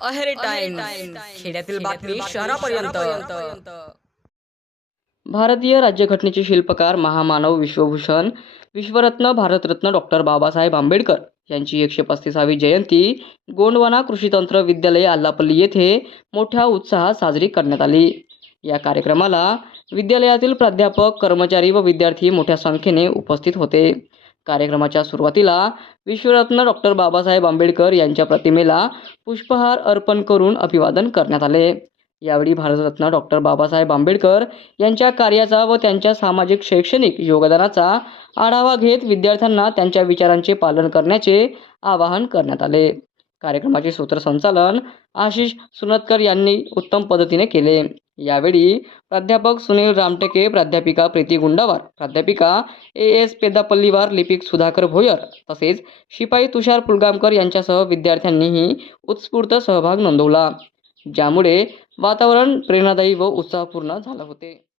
Aheri times खेड्यातील बातमी शहरापर्यंत. भारतीय राज्यघटनेचे शिल्पकार महामानव विश्वभूषण विश्वरत्न भारतरत्न डॉक्टर बाबासाहेब आंबेडकर यांची 135वी जयंती गोंडवाना कृषीतंत्र विद्यालय आल्लापल्ली येथे मोठ्या उत्साहात साजरी करण्यात आली। या कार्यक्रमाला विद्यालयातील प्राध्यापक, कर्मचारी व विद्यार्थी मोठ्या संख्येने उपस्थित होते। कार्यक्रमाच्या सुरुवातीला विश्वरत्न डॉक्टर बाबासाहेब आंबेडकर यांच्या प्रतिमेला पुष्पहार अर्पण करून अभिवादन करण्यात आले। यावेळी भारतरत्न डॉक्टर बाबासाहेब आंबेडकर यांच्या कार्याचा व त्यांच्या सामाजिक शैक्षणिक योगदानाचा आढावा घेत विद्यार्थ्यांना त्यांच्या विचारांचे पालन करण्याचे आवाहन करण्यात आले। कार्यक्रमाचे सूत्रसंचालन आशिष सुनतकर यांनी उत्तम पद्धतीने केले। यावेळी प्राध्यापक सुनील रामटेके, प्राध्यापिका प्रीती गुंडावार, प्राध्यापिका एस पेद्दापल्लीवार, लिपिक सुधाकर भोयर तसेच शिपाई तुषार पुलगामकर यांच्यासह विद्यार्थ्यांनीही उत्स्फूर्त सहभाग नोंदवला, ज्यामुळे वातावरण प्रेरणादायी व उत्साहपूर्ण झाले होते।